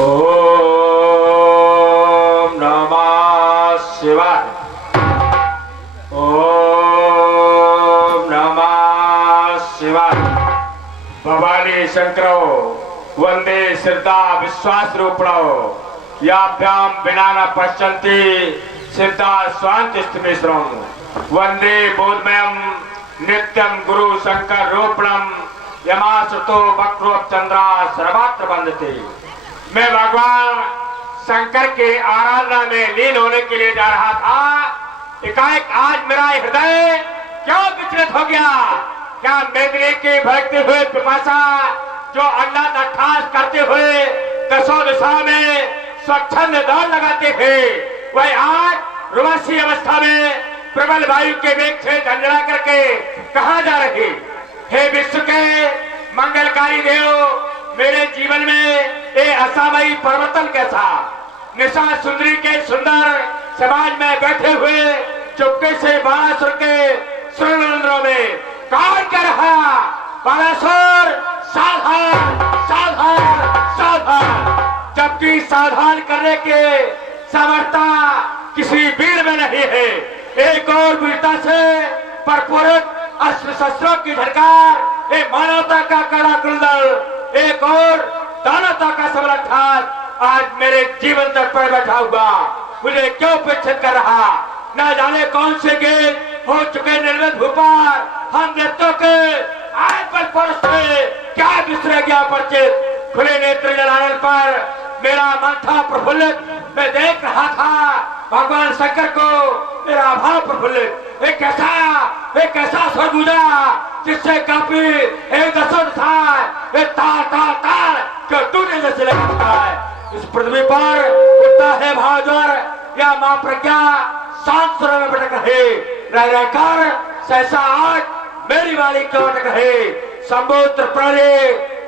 ओम नमः शिवाय। ओम नमः शिवाय। भवानी शंकरो वंदे श्रद्धा विश्वास रूपणो याभ्याम बिना न पश्यन्ति श्रद्धा स्वांतिष्ठमेश्वरम वंदे बोधमयम नित्यम गुरु शंकर रूपणम यमासुतो वक्रो चंद्रा सर्वत्र वंदते। मैं भगवान शंकर के आराधना में लीन होने के लिए जा रहा था। एकाएक आज मेरा हृदय क्यों विचलित हो गया? क्या मेदिनी की भड़कते हुए पिपासा जो अट्ठास करते हुए दसों दिशा में स्वच्छंद दौड़ लगाते थे, वह आज रुवासी अवस्था में प्रबल वायु के वेग से झंझरा करके कहां जा रहे? हे विश्व के मंगलकारी देव, मेरे जीवन में ये असामयी परिवर्तन कैसा? निशा सुंदरी के सुंदर समाज में बैठे हुए चुपके से बालासुर के सुरनंद्रों में कौन कर रहा? बालासुर सावधान सावधान सावधान। जबकि सावधान करने के समर्था किसी वीर में नहीं है। एक और वीरता से परपुरित अस्त्र शस्त्रों की झनकार, एक मानवता का कड़ा कुंडल, एक और दानवता का समर्थन आज मेरे जीवन तक पर बैठा हुआ मुझे क्यों पीछे कर रहा? न जाने कौन से गीत हो चुके निर्मित भूपाल हम नृत्यों के आय पर परोसते क्या बिसरे गया परिचित। खुले नेत्र जलाने पर मेरा मन था प्रफुल्लित। मैं देख रहा था भगवान शंकर को, मेरा भाव प्रफुल्लित। एक ऐसा सरगुजा जिससे काफी एक दसों था तार तार तार जो टूटने जैसे लगता है। इस पृथ्वी पर उठता है भाव ज्वर या मां प्रज्ञा शांत सुर में भटक रहे रह रहकर सहसा आज मेरी वाणी क्यों अटक रहे? समुद्र प्रलय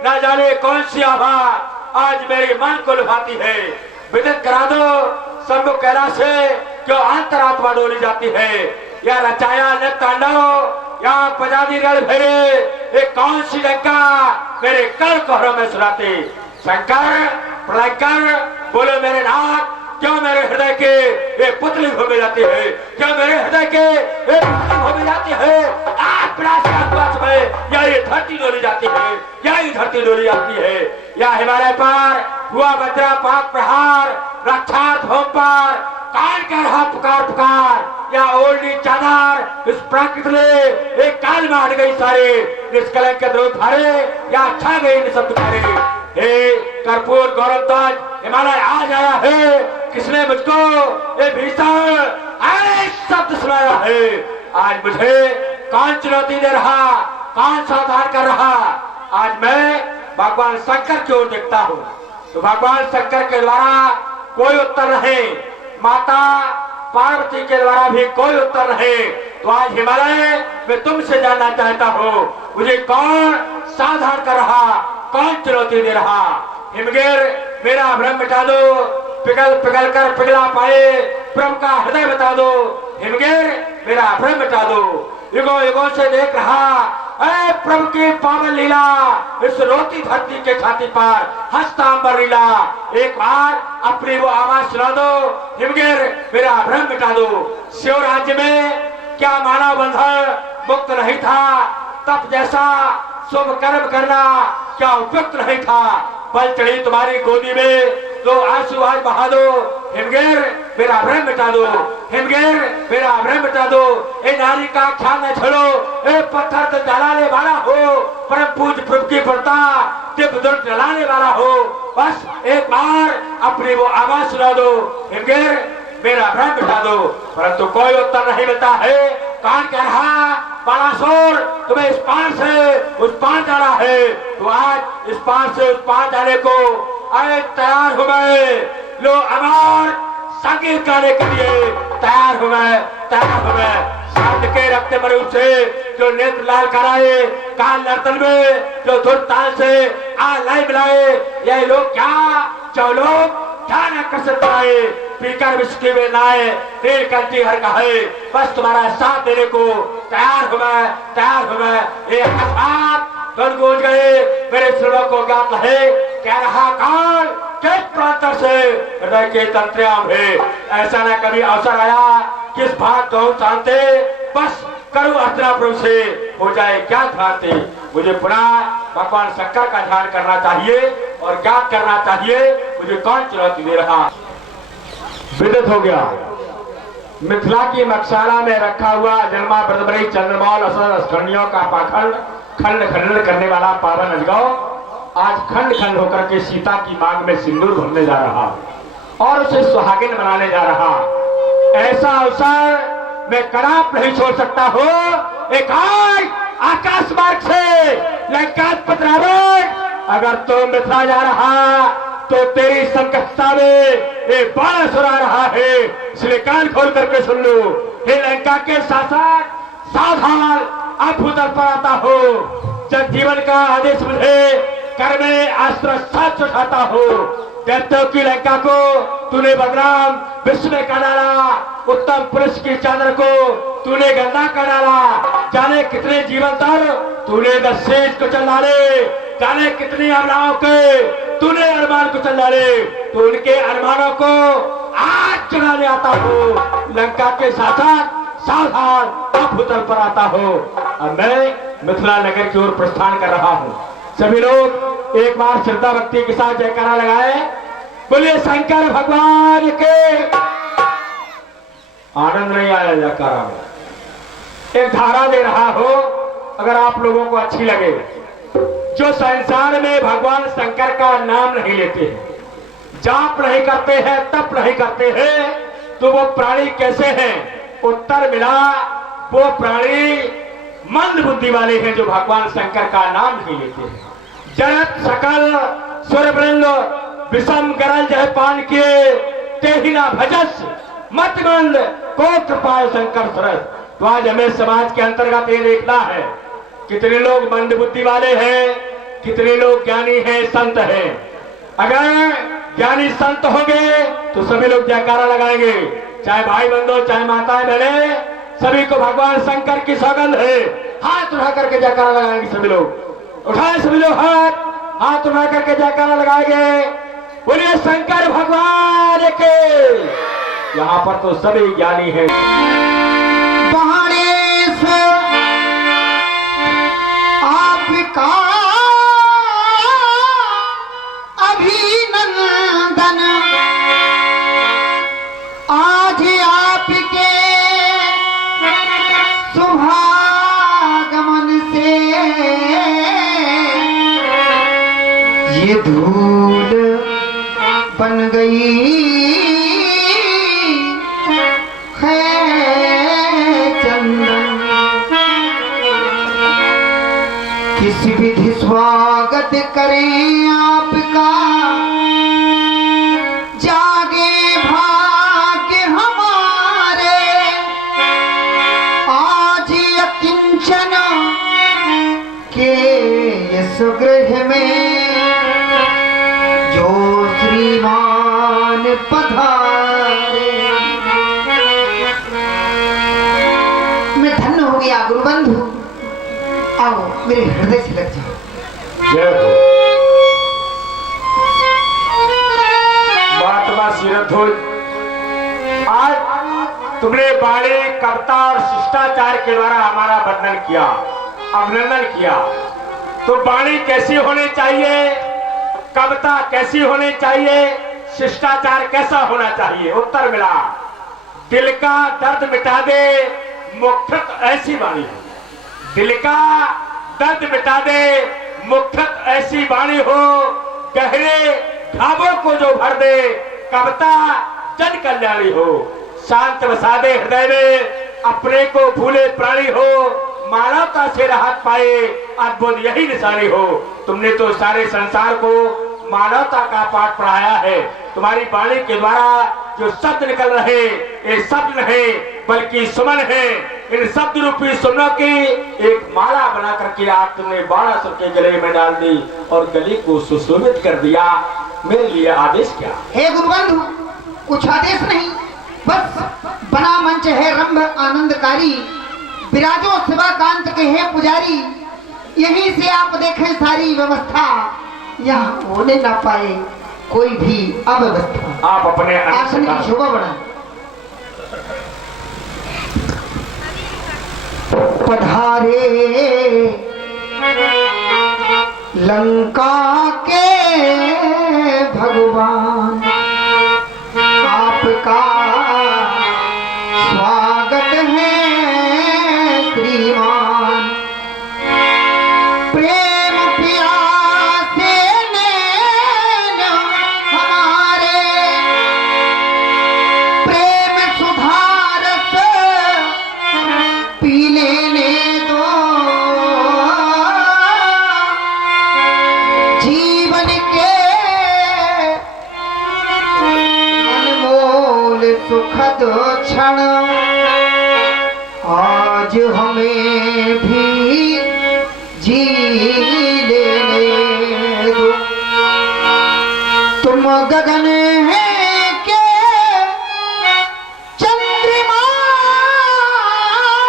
न जाने कौन सी आभा आज मेरे मन को लुभाती है। विदित करा दो शंभु कैलाश से क्यों अंतरात्मा डोली जाती है? या रचाया न तांडव या पजादी रण भेरे एक कौन सी लंका मेरे कल कोहरों में सुनाती? शंकर प्रलयंकर बोलो मेरे नाथ, क्यों मेरे हृदय के ये पुतली घूमे जाती है? क्यों मेरे हृदय के ये पुतली घूमे जाती है? या ये धरती डोली जाती है, या ये धरती डोली जाती है, या हिमालय पर हुआ वज्रा पाक प्रहार रक्षार्थ होम पर कान का रहा पुकार पुकार, या ओल्डी चादर इस प्राकृत ने एक काल में हट गई सारे निष्कलंक के द्रोह धारे या छा गई निशब्द धारे। हे कर्पूर गौरव ताज हिमालय आज आया है, किसने मुझको ये भीषण शब्द सुनाया है? आज मुझे कौन चुनौती दे रहा, कौन सावधान कर रहा? आज मैं भगवान शंकर की ओर देखता हूँ तो भगवान शंकर के द्वारा कोई उत्तर नहीं, माता पार्वती के द्वारा भी कोई उत्तर नहीं। तो आज हिमालय मैं तुमसे जानना चाहता हूँ, मुझे कौन सावधान कर रहा, कौन चुनौती दे रहा? हिमगिर मेरा भ्रम मिटा दो, पिघल पिघल कर पिघला पाए प्रभु का हृदय बता दो। हिमगिर मेरा भ्रम मिटा दो, युगों युगों से देख रहा ऐ प्रभु की पावन लीला इस रोती धरती के छाती पर हस्तांबर लीला। एक बार अपनी वो आवाज सुना दो, हिमगिर मेरा भ्रम मिटा दो। शिव राज्य में क्या मानव बंधन मुक्त नहीं था? तप जैसा शुभ कर्म करना क्या उपयुक्त नहीं था? बल चढ़ी तुम्हारी गोदी में दो आंसू आज बहा दो, हिमगिर मेरा भ्रम मिटा दो, हिमगिर मेरा भ्रम मिटा दो। ए नारी का ख्याल न छोड़ो, ए पत्थर तो जलाने वाला हो, परम पूज प्रभु की प्रता दिव्य दुर्ग जलाने वाला हो। बस एक बार अपनी वो आवाज सुना दो, हिमगिर मेरा भ्रम मिटा दो। परंतु कोई उत्तर नहीं मिलता है। कौन कह रहा बालासुर तुम्हें इस पार से उस पार जाना है? तो आज इस पार से उस पार जाने को अरे तैयार हो गए। लो अमर संगीत गाने के लिए तैयार हो गए, तैयार हो गए। शब्द के रक्त मरुभ से जो नेत्र लाल कराए, काल नर्तन में जो धुन ताल से आ लाई मिलाए, ये लोग क्या जो लोग क्या न कर सकता है? पीकर विस्की में नाए तेल करती हर कहे, बस तुम्हारा साथ देने को तैयार हो गए, तैयार हो गए। एक हाथ गूंज गए मेरे सुरों को ज्ञात है, कह रहा कौन किस प्रांतर से हृदय के तंत्रियाम है। ऐसा न कभी अवसर आया किस भाग दो शांति, बस करूं अर्चना प्रभु से हो जाए क्या भ्रांति। मुझे पुनः भगवान शंकर का ध्यान करना चाहिए और ज्ञात करना चाहिए मुझे कौन चुनौती दे रहा। विदित हो गया मिथिला की मकशाला में रखा हुआ जन्मा ब्रजबरी चंद्रमौल असर खंडियों का पाखंड खंड खंडन करने वाला पावन अजगौ आज खंड खंड होकर के सीता की मांग में सिंदूर भरने जा रहा और उसे सुहागिन बनाने जा रहा। ऐसा अवसर मैं कदाप नहीं छोड़ सकता हो। एक आकाश मार्ग से लंकापत रावण अगर तो मिथिला जा रहा तो तेरी संकटता में एक बाण सुना रहा है, इसलिए कान खोल करके सुन लो। हे लंका के शासक सावधान, आप उतर पर आता हो। जब जीवन का आदेश मुझे कर में अस्त्र साथ उठाता हो। दैत्यों की लंका को तूने बदनाम विश्व में कर डाला, उत्तम पुरुष की चादर को तूने गंदा कर डाला। जाने कितने जीवन तर तूने दशेष को चल डाले, जाने कितनी अमलाओं के तूने अरमान को चल डाले। तो उनके अरमानों को आज चुराने आता हो। लंका के शासक सावधान, आप उतर पर आता हो। अब मैं मिथिला नगर की ओर प्रस्थान कर रहा हूँ। सभी लोग एक बार श्रद्धा भक्ति के साथ जयकारा लगाए। बोलिए शंकर भगवान के। आनंद नहीं आया जयकारा में। एक धारा दे रहा हो, अगर आप लोगों को अच्छी लगे। जो संसार में भगवान शंकर का नाम नहीं लेते हैं, जाप नहीं करते हैं, तप नहीं करते हैं, तो वो प्राणी कैसे हैं? उत्तर मिला, वो प्राणी मंद बुद्धि वाले हैं जो भगवान शंकर का नाम नहीं लेते हैं। जगत सकल सुरवृंद विषम गरल जय पान किए, तेहिना भजस मत मंद को कृपाल शंकर सरस। तो आज हमें समाज के अंतर्गत ये देखना है, कितने लोग मंद बुद्धि वाले हैं, कितने लोग ज्ञानी हैं, संत हैं। अगर ज्ञानी संत होंगे तो सभी लोग जयकारा लगाएंगे, चाहे भाई बंधु, चाहे माताएं बहने, सभी को भगवान शंकर की सौगंध है। हाथ उठा करके जयकारा लगाएंगे सभी लोग। उठाए सभी लोग हाथ उठा करके जयकारा लगाएंगे। बोलिए शंकर भगवान के। यहाँ पर तो सभी ज्ञानी हैं। आपका अभिनंदन आज आपके शुभागमन से ये धूल बन गई है चंदन। किस विधि स्वागत करें आपका, जागे भाग्य हमारे। आज अकिंचन के इस गृह में जो श्रीमान पधारे। मैं धन्य हो गया गुरुबंधु, आओ मेरे हृदय से लग जाओ। जय हो महात्मा सिरध्वज। आज तुमने बाणी, कविता और शिष्टाचार के द्वारा हमारा वर्णन किया, अभिनंदन किया। तो बाणी कैसी होनी चाहिए, कविता कैसी होनी चाहिए, शिष्टाचार कैसा होना चाहिए? उत्तर मिला, दिल का दर्द मिटा दे मुख्यत ऐसी वाणी हो। दिल का दर्द मिटा दे मुख्यत ऐसी वाणी हो। गहरे घावों को जो भर दे कविता जन कल्याणी हो। शांत बसा दे हृदय में अपने को भूले प्राणी हो। मानवता से राहत पाए अद्भुत यही निशानी हो। तुमने तो सारे संसार को मानवता का पाठ पढ़ाया है। तुम्हारी वाणी के द्वारा जो शब्द निकल रहे, ये शब्द नहीं बल्कि सुमन है। इन शब्द रूपी सुमनों की एक माला बना करके आप तुमने बाणासुर के गले में डाल दी और गले को सुशोभित कर दिया। मेरे लिए आदेश क्या? हे गुरुबंधु, कुछ आदेश नहीं, बस बना मंच है रंभ आनंदकारी। विराजो शिवाकांत के हे पुजारी। यहीं से आप देखें सारी व्यवस्था यहाँ होने ना पाए कोई भी अव्यवस्था। आप अपने आसन की शोभा बढ़ाएं। पधारे लंका के भगवान, आपका स्वागत है श्रीमान। प्रेम प्यासे नैन हमारे, प्रेम सुधारस पी लेने दो। जीवन के अनमोल सुखद क्षण आज हमें भी जी लेने दो। तुम गगन है के चंद्रमा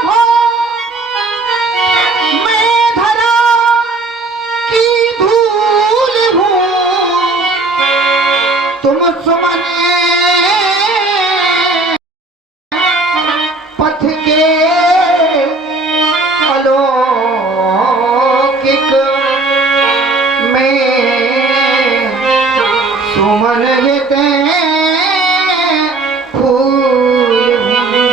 हो, मैं धरा की धूल हूँ। तुम सुमन पथ के अलौकिक, मैं सुमन हिते फूल हूँ।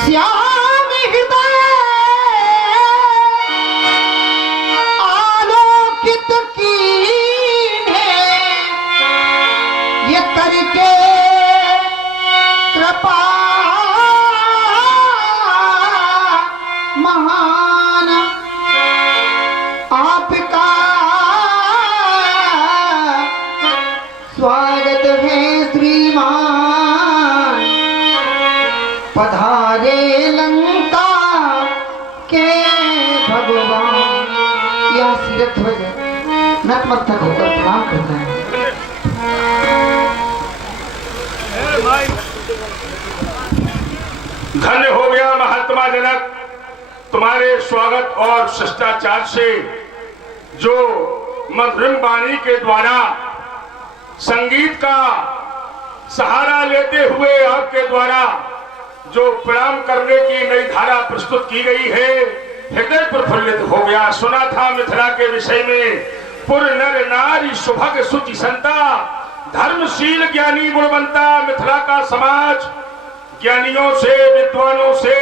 श्याम हृदय आलोकित कीन्हे, ये करके कृपा महान। आपका स्वागत है श्रीमान। पधारे लंका के भगवान। यह सिरध्वज नतमस्तक होकर प्रणाम करता है। धन्य हो गया महात्मा जनक, तुम्हारे स्वागत और शिष्टाचार से जो मधुर वाणी के द्वारा संगीत का सहारा लेते हुए आपके द्वारा जो प्रणाम करने की नई धारा प्रस्तुत की गई है, हृदय प्रफुल्लित हो गया। सुना था मिथिला के विषय में, पुर नर नारी सुभग सुचि संता, धर्मशील ज्ञानी गुणवंता। मिथिला का समाज ज्ञानियों से, विद्वानों से,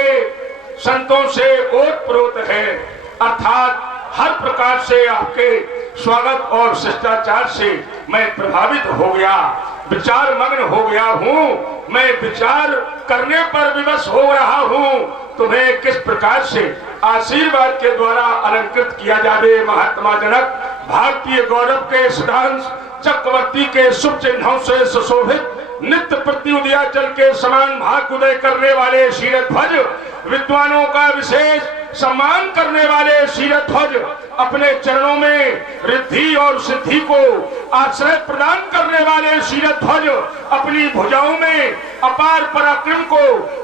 संतों से ओतप्रोत है। अर्थात हर प्रकार से आपके स्वागत और शिष्टाचार से मैं प्रभावित हो गया, विचार मग्न हो गया हूँ। मैं विचार करने पर विवश हो रहा हूँ, तुम्हें किस प्रकार से आशीर्वाद के द्वारा अलंकृत किया जावे। महात्मा जनक, भारतीय गौरव के सिद्धांत चक्रवर्ती के शुभ चिन्हों से सुशोभित, नित्य प्रत्युदयाचल के समान भाग उदय करने वाले शीरध्वज, विद्वानों का विशेष सम्मान करने वाले शीरध्वज, अपने चरणों में रिद्धि और सिद्धि को आश्रय प्रदान करने वाले शीरध्वज, अपनी भुजाओं में अपार पराक्रम को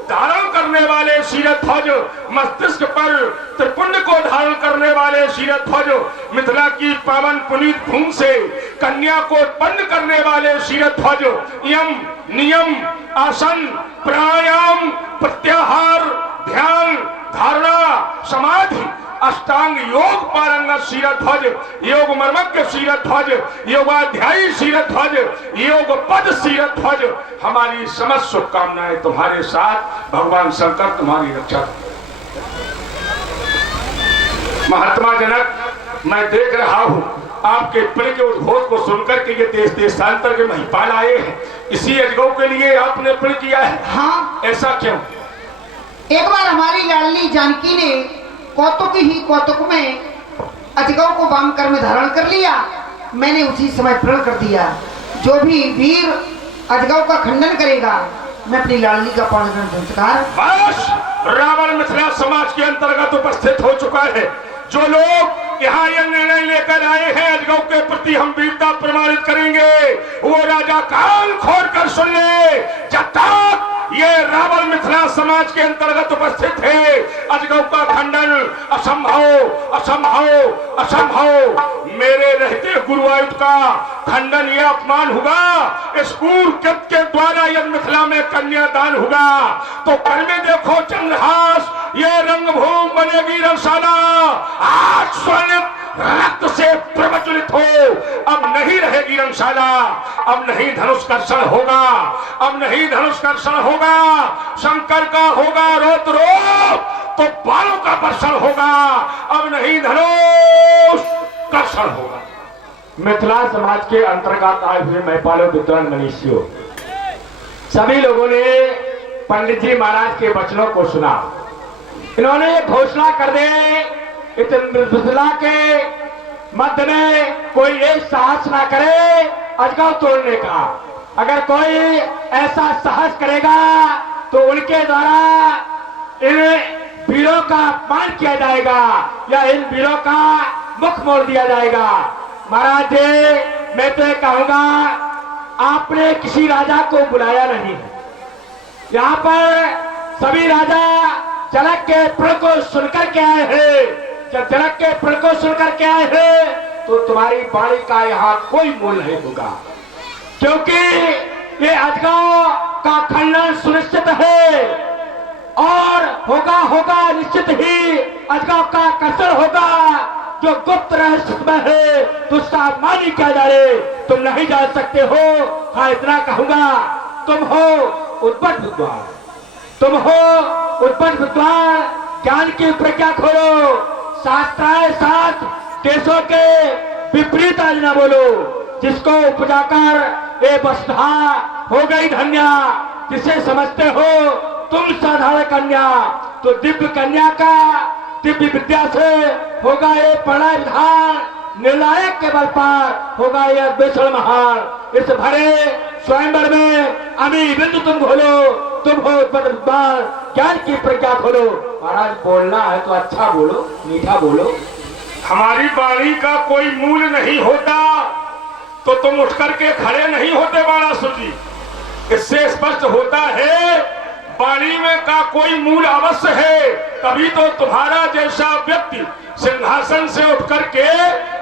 धारण करने वाले शीरध्वज, मस्तिष्क पर त्रिपुंड को धारण करने वाले शीरध्वज, मिथिला की पावन पुनीत भूमि से कन्या को उत्पन्न करने वाले शीरध्वज, यम नियम आसन प्राणायाम प्रत्याहार ध्यान धारणा समाधि अष्टांग योग पारंगत शीरध्वज, योग मर्मज्ञ शीरध्वज, योगाध्यायी शीरध्वज, योग पद शीरध्वज, हमारी समस्त शुभकामनाएं तुम्हारे साथ। भगवान शंकर तुम्हारी रक्षा करें। महात्मा जनक, मैं देख रहा हूँ आपके प्रण के उद्घोष को सुनकर के ये देश देशांतर के महिपाल आए हैं। इसी अजगौ के लिए आपने प्रण किया है? हाँ। ऐसा क्यों? एक बार हमारी लाडली जानकी ने कौतुक ही कौतुक में अजगौ को वाम कर में धारण कर लिया। मैंने उसी समय प्रण कर दिया, जो भी वीर अजगौ का खंडन करेगा मैं अपनी लाडली का प्राण संस्कार। बस रावण मिथिला समाज के अंतर्गत उपस्थित हो चुका है। जो लोग यहाँ यह निर्णय लेकर आए हैं अजगौ के प्रति हम वीरता प्रमाणित करेंगे, वो राजा कान खोल कर सुन ले। जब तक ये रावल मिथिला समाज के अंतर्गत उपस्थित है। अजगौ का खंडन असंभव, असंभव, असंभव। मेरे रहते गुरुवायुध का खंडन ये अपमान होगा। इस क्रूर के द्वारा यदि मिथिला में कन्यादान होगा तो कर में देखो चंद्रहास, ये रंगभूमि बनेगी रंगशाला। आज स्वर्ण रक्त से प्रज्वलित हो। अब नहीं रहेगी रंगशाला, अब नहीं धनुष कर्षण होगा, अब नहीं धनुष कर्षण होगा। शंकर का होगा रोत रोत तो बालों का वर्षण होगा, अब नहीं धनुष कर्षण होगा। मिथिला समाज के अंतर्गत आए हुए महिपालों विद्वान मनीषियों, सभी लोगों ने पंडित जी महाराज के वचनों को सुना। इन्होंने घोषणा कर दे इस मिथिला के मध्य में कोई एक साहस ना करे अजगौ तोड़ने का। अगर कोई ऐसा साहस करेगा तो उनके द्वारा इन वीरों का अपमान किया जाएगा या इन वीरों का मुख मोड़ दिया जाएगा। महाराज जी, मैं तो कहूंगा आपने किसी राजा को बुलाया नहीं है। यहाँ पर सभी राजा जनक के प्रण को सुनकर के आए हैं। जब जनक के प्रण को सुनकर के आए हैं तो तुम्हारी वाणी का यहाँ कोई मूल नहीं होगा, क्योंकि ये अजगौ का खंडन सुनिश्चित है और होगा निश्चित ही अजगौ का कर्षण होगा। जो गुप्त रहस्य में है तो सावधानी क्या जाने, तुम नहीं जान सकते हो। हाँ, इतना कहूंगा, तुम हो उद्भट विद्वान, तुम हो उद्भट विद्वान। ज्ञान की प्रज्ञा खोलो, शास्त्राय शास्त्र देशों के विपरीत आज न बोलो। जिसको उपजाकर ये वस्तुता हो गई धन्या, जिसे समझते हो तुम साधारण कन्या, तो दिव्य कन्या का दिव्य विद्या से होगा ये प्रणय विधान। निर्णायक के बल पर होगा ये अन्वेषण महान। इस भरे स्वयंवर में अमी बिंदु तुम खोलो, तुम हो विद्वान, ज्ञान की प्रज्ञा खोलो। महाराज, बोलना है तो अच्छा बोलो, मीठा बोलो। हमारी वाणी का कोई मूल नहीं होता तो तुम उठ करके खड़े नहीं होते बाणासुर जी। इससे स्पष्ट होता है वाणी में का कोई मूल अवश्य है, तभी तो तुम्हारा जैसा व्यक्ति सिंहासन से उठ करके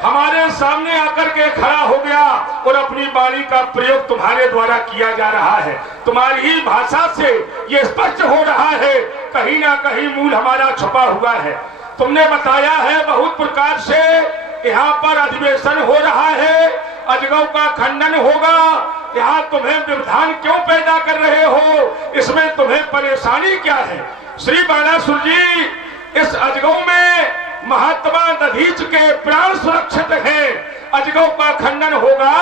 हमारे सामने आकर के खड़ा हो गया और अपनी वाणी का प्रयोग तुम्हारे द्वारा किया जा रहा है। तुम्हारी ही भाषा से ये स्पष्ट हो रहा है कहीं ना कहीं मूल हमारा छुपा हुआ है। तुमने बताया है बहुत प्रकार से यहाँ पर अधिवेशन हो रहा है, अजगौ का खंडन होगा। यहाँ तुम्हें व्यवधान क्यों पैदा कर रहे हो, इसमें तुम्हें परेशानी क्या है? श्री बाणासुर जी, इस अजगौ में महात्मा दधीच के प्राण सुरक्षित हैं। अजगौ का खंडन होगा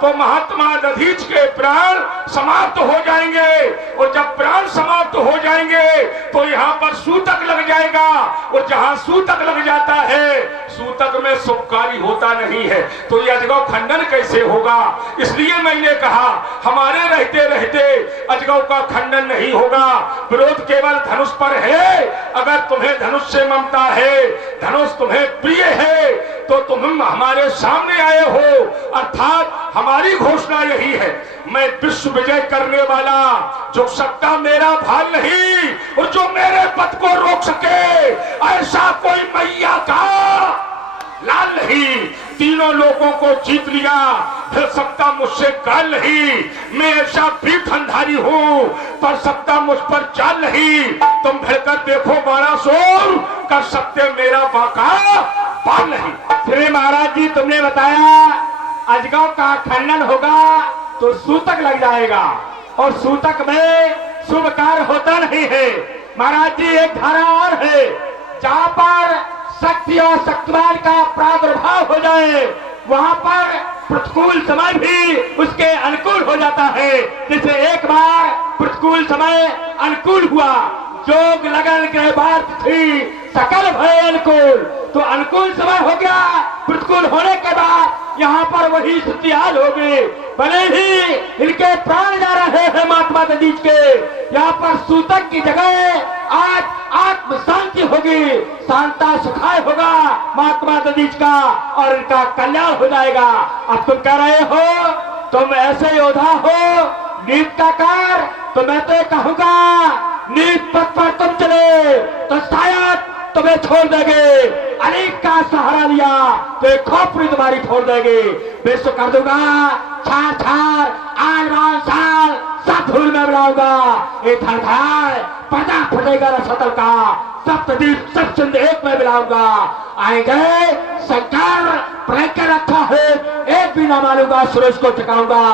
तो महात्मा दधीच के प्राण समाप्त हो जाएंगे और जब प्राण समाप्त हो जाएंगे तो यहाँ पर सूतक लग जाएगा और जहाँ सूतक लग जाता है सूतक में शुभकारी होता नहीं है, तो ये अजगौ खंडन कैसे होगा? इसलिए मैंने कहा हमारे रहते रहते अजगौ का खंडन नहीं होगा। विरोध केवल धनुष पर है। अगर तुम्हें धनुष से ममता है, धनुष तुम्हें प्रिय है, तो तुम हमारे सामने आए हो। अर्थात हमारी घोषणा यही है, मैं विश्व विजय करने वाला, जो सत्ता मेरा भाल नहीं और जो मेरे पथ को रोक सके ऐसा कोई मैया का लाल नहीं। तीनों लोगों को जीत लिया, फिर सत्ता मुझसे गाल नहीं। मैं ऐसा भी खंधारी हूँ पर सत्ता मुझ पर चाल नहीं। तुम भिड़कर देखो बाणासुर, कर सकते मेरा बाका पाल नहीं। श्री महाराज जी, तुमने बताया अजगौ का खंडन होगा तो सूतक लग जाएगा और सूतक में शुभ कार्य होता नहीं है। महाराज जी, एक धारा और है, जहाँ पर शक्ति और शक्तिवान का प्रादुर्भाव हो जाए वहाँ पर प्रतिकूल समय भी उसके अनुकूल हो जाता है। जैसे एक बार प्रतिकूल समय अनुकूल हुआ, जोग लगन के बाद थी सकल भय अनुकूल, तो अनुकूल समय हो गया। प्रतिकूल होने के बाद यहाँ पर वही स्थिति हाल हो गई। भले ही इनके प्राण जा रहे हैं महात्मा दधीच के, यहाँ पर सूतक की जगह आज आत्म शांति होगी, शांता सुखाय होगा महात्मा दधीच का और इनका कल्याण हो जाएगा। अब तुम कह रहे हो तुम ऐसे योद्धा हो नीत का कर, तो मैं तो ये कहूंगा नीत पथ पर तुम चले तो शायद तुम्हें छोड़ देंगे। अनेक का सहारा लिया तो एक खोपड़ी तुम्हारी फोड़ देंगे। विश्व कर दूंगा छार छार, आलमान साल सब धूल में बनाऊंगा। ये धड़ धड़ पर्दा फटेगा न सतल का, सप्तदीप सब चंद एक में मिलाऊंगा। आएंगे शंकर प्रलय रखा है, एक भी ना मानूंगा, सूरज को चकाऊंगा।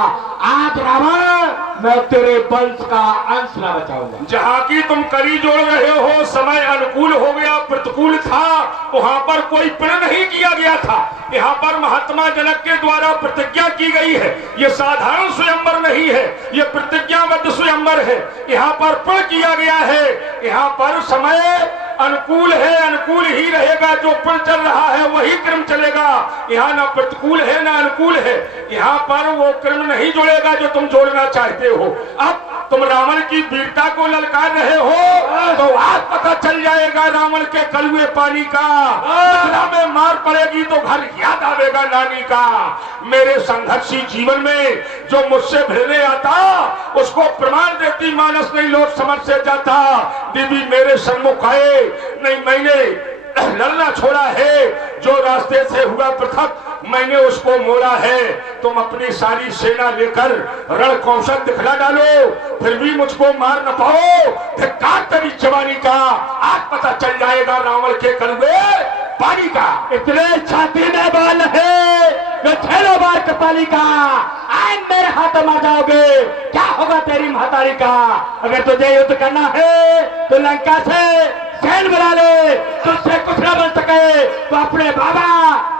आज रावण मैं तेरे वंश का अंश न बचाऊंगा। जहाँ की तुम करी जोड़ रहे हो, समय अनुकूल हो गया, प्रतिकूल था, वहाँ पर कोई प्रण नहीं किया गया था। यहाँ पर महात्मा जनक के द्वारा प्रतिज्ञा की गई है। ये साधारण स्वयंवर नहीं है, ये प्रतिज्ञाबद्ध स्वयंवर है। यहाँ पर प्रण किया गया है। यहाँ पर समय अनुकूल है, अनुकूल ही रहेगा। जो प्रण चल रहा है वही क्रम चलेगा। यहाँ ना प्रतिकूल है ना अनुकूल है। यहाँ पर वो क्रम नहीं जोड़ेगा जो तुम जोड़ना चाहते हो। अब तुम रावण की वीरता को ललकार रहे हो तो आज पता चल जाएगा रावण के कलुए पानी का। में मार पड़ेगी तो घर याद आवेगा नानी का। मेरे संघर्षी जीवन में जो मुझसे भिड़ने आता उसको प्रमाण देती मानस नहीं लोट समझ से जाता। देवी मेरे सन्मुख आए नहीं, मैंने लड़ना छोड़ा है। जो रास्ते से हुआ पृथक मैंने उसको मोड़ा है। तुम अपनी सारी सेना लेकर रण कौशल दिखला डालो, फिर भी मुझको मार न पाओ। धिक्कार तेरी जवानी का, आज पता चल जाएगा रावण के कलुए पानी का। इतने छाती में बाल है जो छेलो बार कपाली का। आज मेरे हाथ मार जाओगे, क्या होगा तेरी महतारी का। अगर तुझे युद्ध करना है तो लंका से सैन बुला ले, तुझसे कुछ न बन सके तो अपने बाबा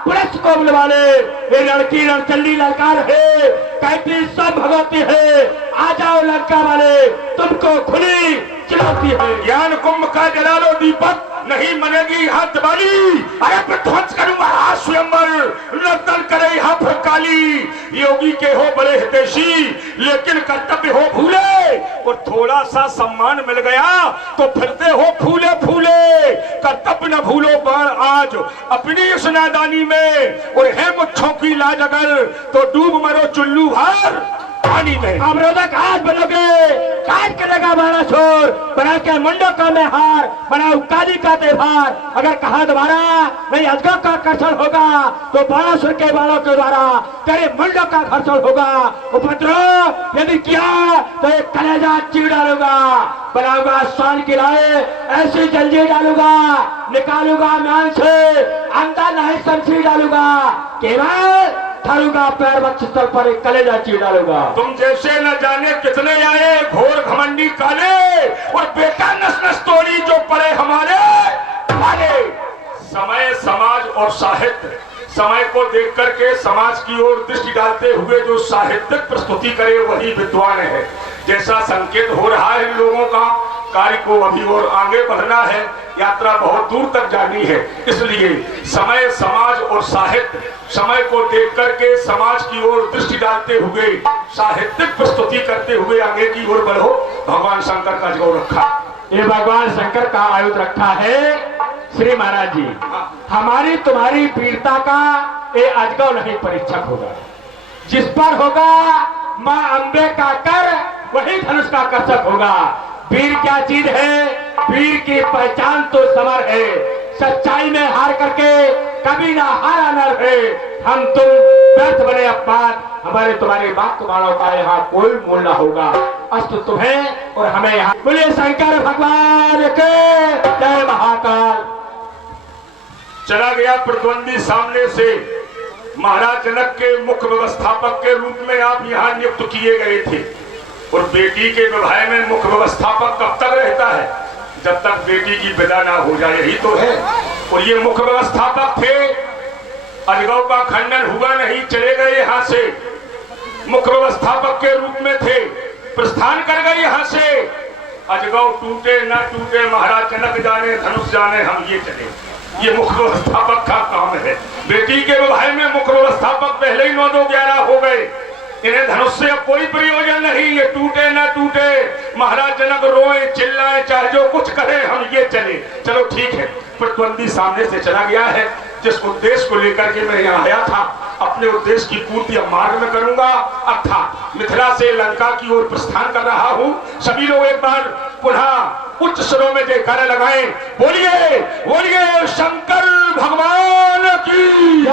पुरुष को बुलवा ले। ये लड़की रणचंडी ललकार है, कहती सब भगवती है। आ जाओ लंका वाले, तुमको खुली चुनौती है। ज्ञान कुंभ का जला लो दीपक, नहीं मनेगी हाथ दबाली। अरे विध्वंस करूंगा आज स्वयंवर, नर्तन करे यहाँ फिर काली। योगी के हो बड़े हितैषी लेकिन कर्तव्य हो भूले, और थोड़ा सा सम्मान मिल गया तो फिरते हो फूले फूले। कर्तव्य न भूलो बाण आज अपनी इस नादानी में, और है मुच्छों की लाज अगर तो डूब मरो चुल्लू भर पानी में। अवरोधक आज बनोगे, काट करेगा बाड़ा छोर, बना के मुंडो का में हार, बनाऊ काली का त्योहार। अगर कहा दोबारा नहीं अजगों का कर्षण होगा तो बाणासुर के बाणों के द्वारा तेरे मुंडो का घर्षण होगा। उपद्रव यदि किया तो एक कलेजा चीर डालूंगा, बनाऊंगा शान की राय ऐसी जंजीर डालूंगा, निकालूंगा म्यान से अंदर नहीं समझी डालूंगा, केवल थारूंगा पैर वक्ष स्थल पर एक कलेजा चीर डालूंगा। तुम जैसे न जाने कितने आए घोर घमंडी काले, और बेटा नस नस तोड़ी जो पड़े हमारे वाले। समय समाज और साहित्य, समय को देख करके समाज की ओर दृष्टि डालते हुए जो साहित्यिक प्रस्तुति करे वही विद्वान है। जैसा संकेत हो रहा है इन लोगों का, कार्य को अभी और आगे बढ़ना है, यात्रा बहुत दूर तक जानी है। इसलिए समय समाज और साहित्य, समय को देख करके समाज की ओर दृष्टि डालते हुए साहित्यिक प्रस्तुति करते हुए आगे की ओर बढ़ो। भगवान शंकर का जोर रखा, ये भगवान शंकर का आयुध रखा है। श्री महाराज जी, हमारी तुम्हारी वीरता का ये अजगव नहीं परीक्षक होगा। जिस पर होगा माँ अम्बे का कर वही धनुष का कर्षक होगा। वीर क्या चीज है, वीर की पहचान तो समर है। सच्चाई में हार करके कभी ना हारा नर है। हम तुम व्यर्थ बने अपमान, हमारे तुम्हारे बात तुम्हारों का यहाँ कोई मूल ना होगा। अस्तु तुम्हें और हमें यहाँ। बोलिए शंकर भगवान के जय महाकाल। चला गया प्रतिद्वंदी सामने से। महाराज जनक के मुख्य व्यवस्थापक के रूप में आप यहाँ नियुक्त किए गए थे, और बेटी के विवाह में मुख्य व्यवस्थापक कब तक रहता है, जब तक बेटी की विदा ना हो जाए, यही तो है। और ये मुख्य व्यवस्थापक थे, अजगव का खंडन हुआ नहीं, चले गए यहाँ से। मुख्य व्यवस्थापक के रूप में थे, प्रस्थान कर गए यहाँ से। अजगव टूटे न टूटे महाराज जनक जाने, धनुष जाने, हम ये चले। ये मुख्य व्यवस्थापक का काम है। बेटी के विवाह में मुख्य व्यवस्थापक पहले ही 9-2-11 हो गए। इन्हें धनुष से अब कोई प्रयोजन नहीं। ये टूटे ना टूटे, महाराज जनक रोए चिल्लाए चाहे जो कुछ करे, हम ये चले। चलो ठीक है, प्रतिद्वंदी सामने से चला गया है। जिस उद्देश्य को लेकर के मैं यहाँ आया था अपने उद्देश्य की पूर्ति अब मार्ग में करूंगा, अर्थात मिथिला से लंका की ओर प्रस्थान कर रहा हूं। सभी लोग एक बार पुनः उच्च स्वरों में जयकारे लगाएं, बोलिए बोलिए शंकर भगवान की।